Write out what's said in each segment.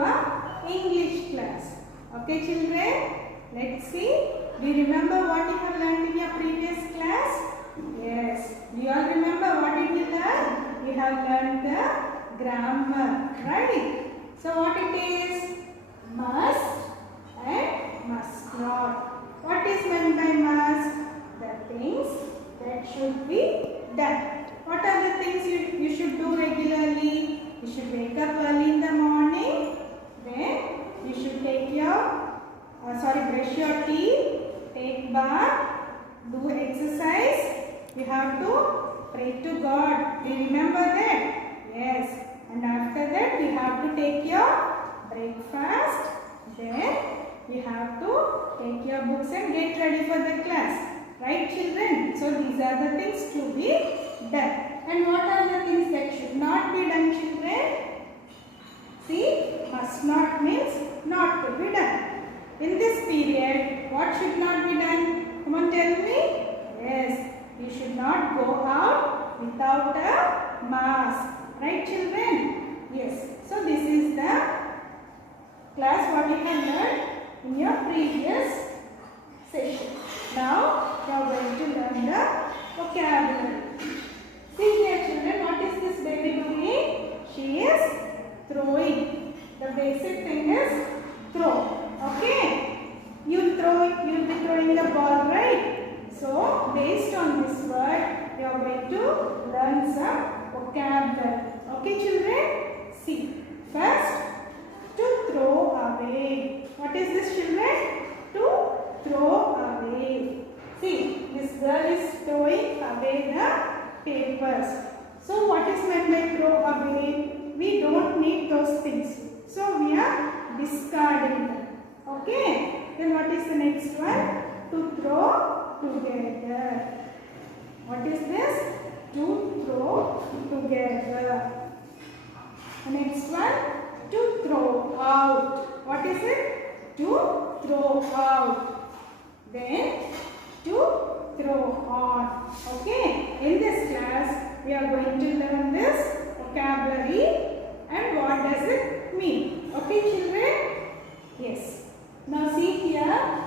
a English class. Okay children, let's see. Do you remember what you have learned in your previous class? Yes. Do you all remember what did we learn? We have learned the grammar, right? So what it is? Must and must not. What is meant by must? The things that should be done. What are the things you should do regularly? You should wake up early in the morning. Then you should take your, brush your teeth, take bath, do exercise. You have to pray to God. Do you remember that? Yes. And after that, you have to take your breakfast. Then you have to take your books and get ready for the class. Right children? So these are the things to be done. And what are the things that should not be done children? See, must not means not to be done. In this period, what should not be done? Come on tell me. Yes, you should not go out without a mask. Right children? Yes. So this is the class what you have learned in your previous session. Now you are going to learn the vocabulary. See here children, what is this baby doing? She is throwing. The basic thing is throw. Okay? You'll be throwing the ball, right? So based on this word, you are going to learn some vocabulary. Okay children? See. First, to throw away. What is this children? To throw away. See, this girl is throwing away the papers. So what is meant by throw away? We don't need those things. So we are discarding them. Okay? Then what is the next one? To throw together. What is this? To throw together. The next one? To throw out. What is it? To throw out. Then to throw on. Okay? In this class, we are going to learn this vocabulary and what does it mean. Okay children? Yes. Now see here.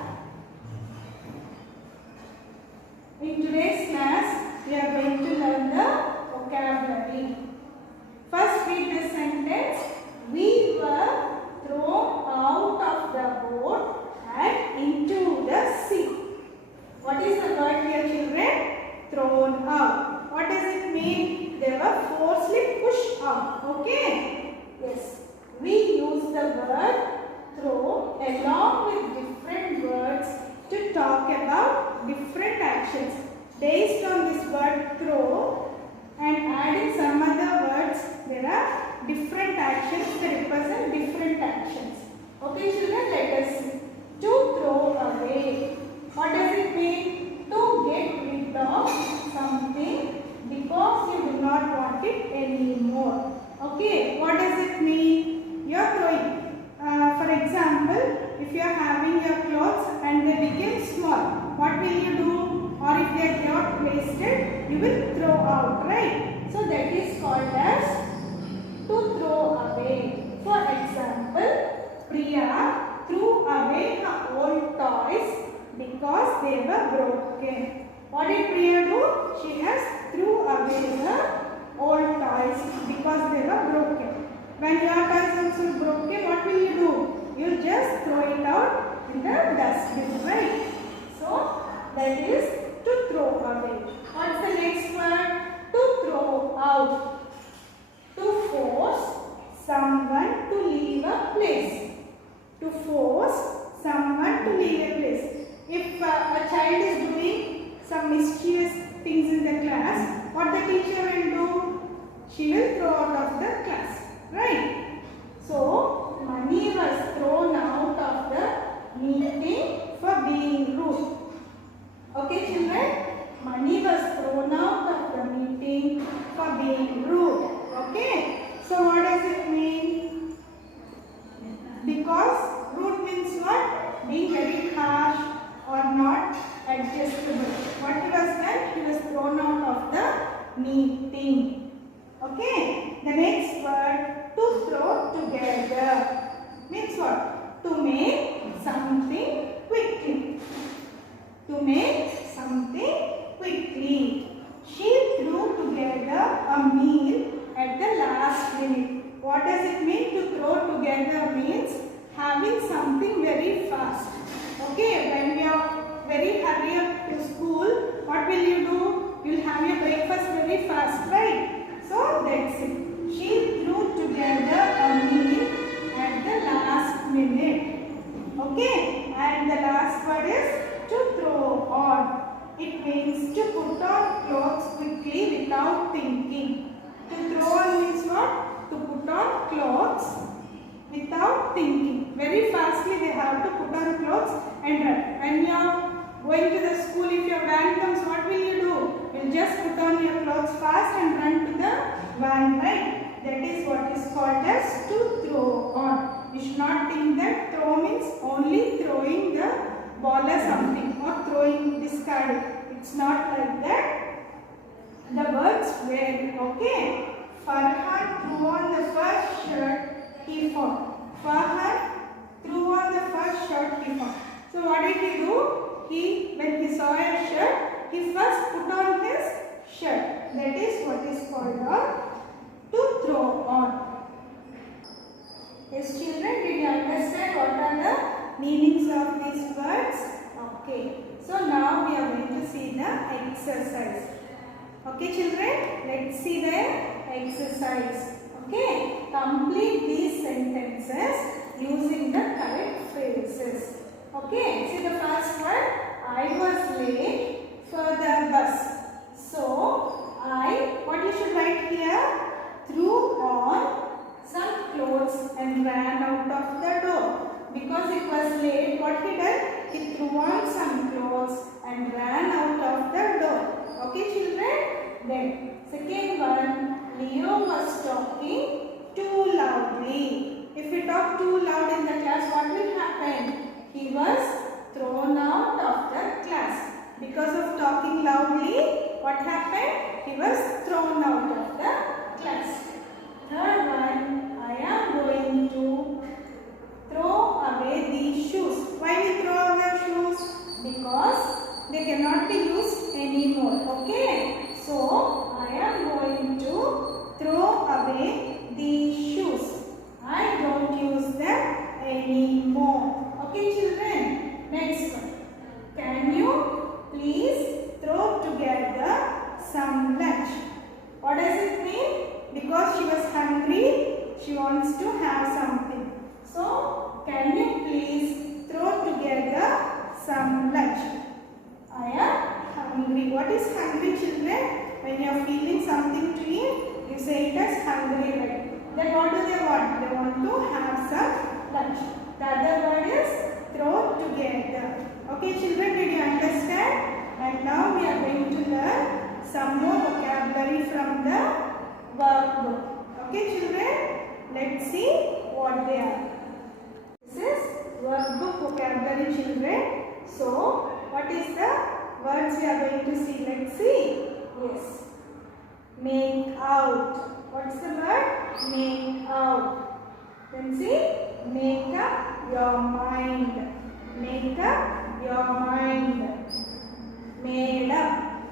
In today's class, we are going to learn the vocabulary. First read the sentence. We were thrown out of the boat and into the sea. What is the word here children? Thrown out. What does it mean? They were forcibly pushed out. Okay? Yes. We use the word throw along with different words to talk about different actions. Based on this word throw and adding some other words, there are different actions that represent different actions. Okay children, let us see. To throw away. What does it mean? To get rid of something because you do not want it anymore. Okay, what does it mean? You are throwing. For example, if you are having your clothes and they became small, what will you do? Or if they are not wasted, you will throw out, right? So that is called as to throw away. For example, Priya threw away her old toys because they were broken. What did Priya do? She has threw away her old toys because they were broken. When your toys also broken, what will you do? You will just throw it out in the dustbin, right? So that is to throw away. What's the next word? To throw out. To force someone to leave a place. To force someone to leave a place. If a child is doing some mischievous things in the class, what the teacher will do? She will throw out of the class. Right? So, Mani was thrown out of the meeting for being rude. Okay children? Mani was thrown out of the meeting for being rude. Okay? So, what does it mean? Because rude means what? Being very harsh or not adjustable. What he was done? He was thrown out of the meeting. Okay? The next word, to throw together. to make something quickly. To make something quickly. She threw together a meal at the last minute. What does it mean to throw together? Means having something very fast. Okay, when we are very hurry up to school, what will you do? You will have your breakfast very fast, right? So that's it. She threw together a meal at the last minute. Okay, and the last word is to throw on. It means to put on clothes quickly without thinking. To throw on means what? To put on clothes without thinking. Very fastly they have to put on clothes and run. When you are going to the school, if your van comes, what will you do? You will just put on your clothes fast and run to the van, right? That is what is called as to throw on. You should not think that throw means only throwing the ball or something or throwing discard. It's not like that. The words were okay. Farhan threw on the first shirt he found. Farhan threw on the first shirt he found. So what did he do? When he saw a shirt, he first put on his shirt. That is what is called to throw on. Yes, children, did you understand what are the meanings of these words? Okay. So now we are going to see the exercise. Okay, children, let's see the exercise. Okay, complete these sentences using the correct phrases. Okay, see the first one. I was late for the bus. So, what you should write here? Threw on some clothes and ran out of the door. Because it was late, what he did? He threw on some clothes and ran out of the door. Okay, children? Then, second one. Leo was talking too loudly. If we talk too loud in the class, what will happen? He was thrown out of the class. Because of talking loudly, what happened? He was thrown out of the class. Third one, I am going to throw away these shoes. Why we throw away shoes? Because they cannot be used anymore. Okay? So, I am going to throw away these shoes. I don't use them anymore. Okay, children? Next one. Can you please throw together some lunch? What does it mean? Because she was hungry, she wants to have something. So, can you please throw together some lunch? I am hungry. What is hungry, children? When you are feeling something to eat, you say it as hungry, right? Then what do they want? They want to have some lunch. The other word is throw together. Okay, children, did you understand? And now we are going to learn some more vocabulary from the workbook. Okay, children, let's see what they are. This is workbook vocabulary, children. So, what is the words we are going to see? Let's see. Yes. Make out. What's the word? Make out. Then see. Make up your mind. Make up your mind. Made up.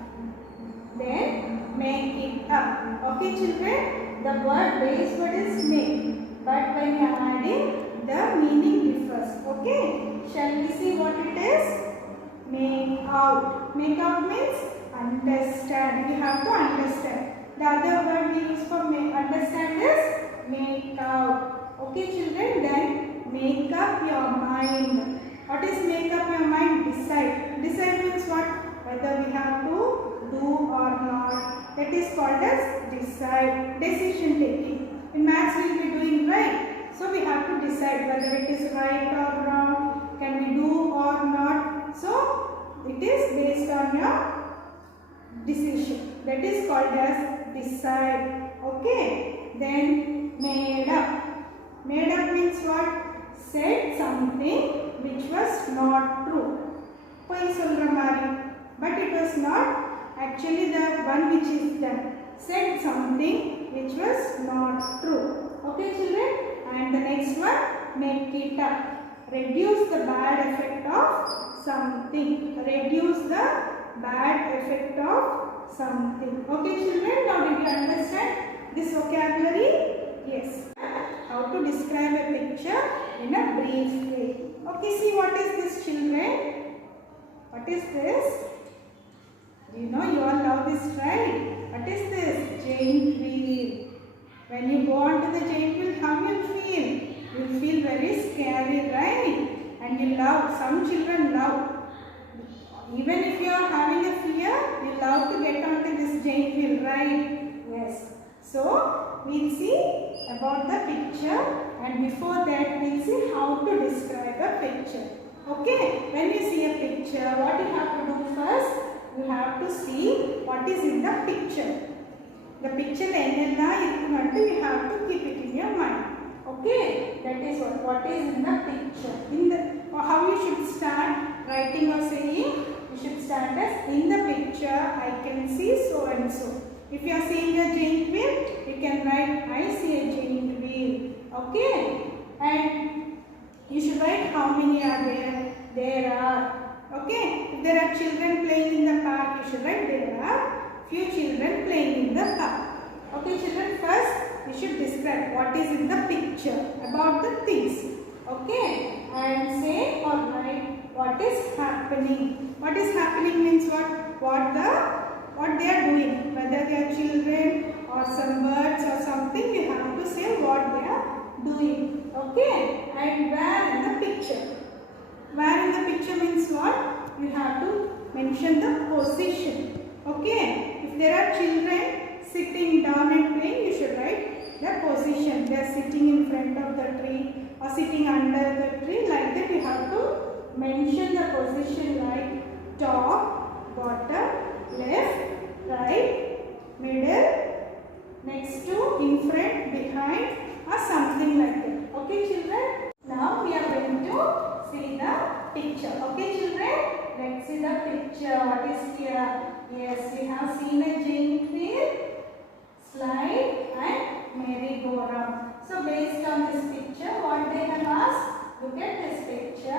Then make it up. Okay, children? The word base word is make. But when you are adding, the meaning differs. Okay? Shall we see what it is? Make out. Make out means understand. You have to understand. The other word we use for understand is make out. Okay, children? Then make up your mind. What is make up your mind? Decide. Decide means what? Whether we have to do or not. That is called as decide. Decision taking. In maths we will be doing right. So we have to decide whether it is right or wrong. Can we do or not? So it is based on your decision. That is called as decide. Okay. Then made up. Made up means what? Said something which was not true. Poi solra mari. But it was not actually the one which is done. Said something which was not true. Okay, children? And the next one, make it up. reduce the bad effect of something. Reduce the bad effect of something. Okay children, now did you understand this vocabulary? Yes. How to describe a picture in a brief way. Okay, see what is this children? What is this? You know you all love this, right? What is this? Giant wheel. When you go on to the giant wheel, how you feel? You feel very scary, right? And you love, some children love. Even if you are having a fear, you love to get onto this giant wheel, right? Yes. So, we'll see about the picture, and before that we'll see how to describe a picture. Okay? When you see a picture, what you have to do first? You have to see what is in the picture. The picture you have to keep it in your mind. Okay? That is what is in the picture. How you should start writing or saying? You should start as, in the picture I can see so and so. If you are seeing a giant wheel, you can write I see a giant wheel. Okay? And you should write how many are there. There are. Okay? If there are children playing in the park, you should write there are few children playing in the park. Okay children, first you should describe what is in the picture about the things. Okay? And say or write what is happening. What is happening means what they are doing. Whether they are children or some birds or something, you have to say what they are doing. Okay? And where in the picture. Where in the picture means what? You have to mention the position. Okay? If there are children sitting down and playing, you should write the position. They are sitting in front of the tree or sitting under the tree. Like that you have to mention the position like top, bottom, left, right, middle, next to, in front, behind or something like that. Okay children? Now we are going to see the picture. Okay children? Let's see the picture. What is here? Yes, we have seen a giant wheel, slide and merry-go-round. So based on this picture, what they have asked, look at this picture,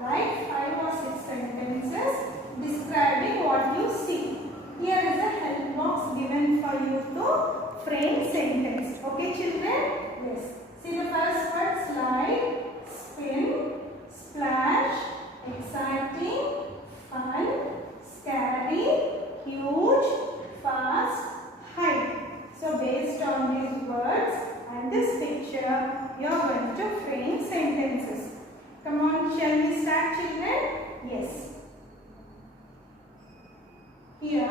write 5 or 6 sentences describing what you see. Here is a help box given for you to frame sentence. Okay children? Yes. See the first word, slide, spin, splash, exciting, fun, scary, huge, fast, height. So based on these words and this picture, you are going to frame sentences. Come on, shall we start children? Yes. Here,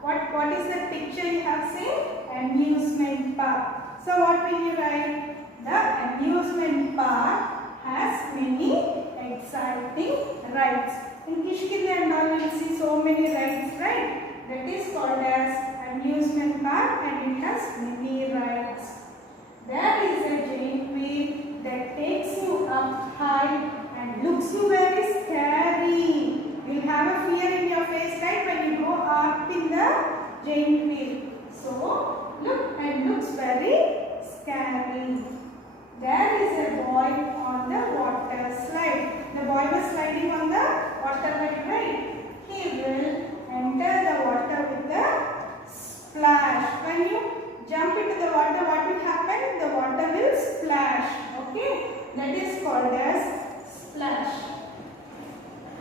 what is the picture you have seen? Amusement park. So what will you write? The amusement park has many exciting rides. In Kishkinda and all you will see so many rides, right? That is called as amusement park and it has many rides. There is a giant wheel that takes you up high and looks you very scary. You will have a fear in your face, right, when you go up in the giant wheel. So, look and looks very scary. There is a boy on the water slide. The boy was sliding on the water slide, right? He will enter the water with a splash. When you jump into the water, what will happen? The water will splash. Okay? That is called as splash.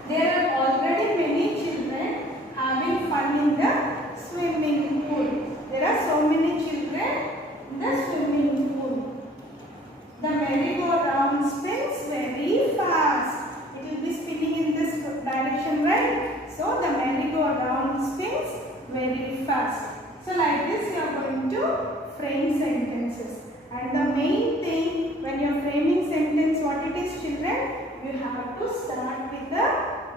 There are already many children having fun in the swimming pool. There are so many children in the swimming pool. The merry-go-round spins very fast. It will be spinning in this direction, right? So the merry-go-round spins very fast. So like this you are going to frame sentences. And the main thing when you are framing sentence, what it is children? You have to start with the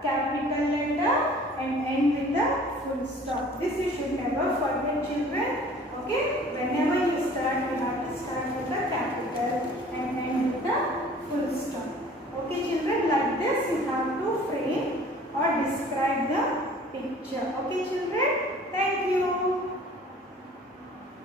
capital letter and end with the full stop. This you should never forget children. Okay? Whenever you start, you have to start with the capital and end with the full stop. Okay children, like this you have to frame or describe the picture. Okay children?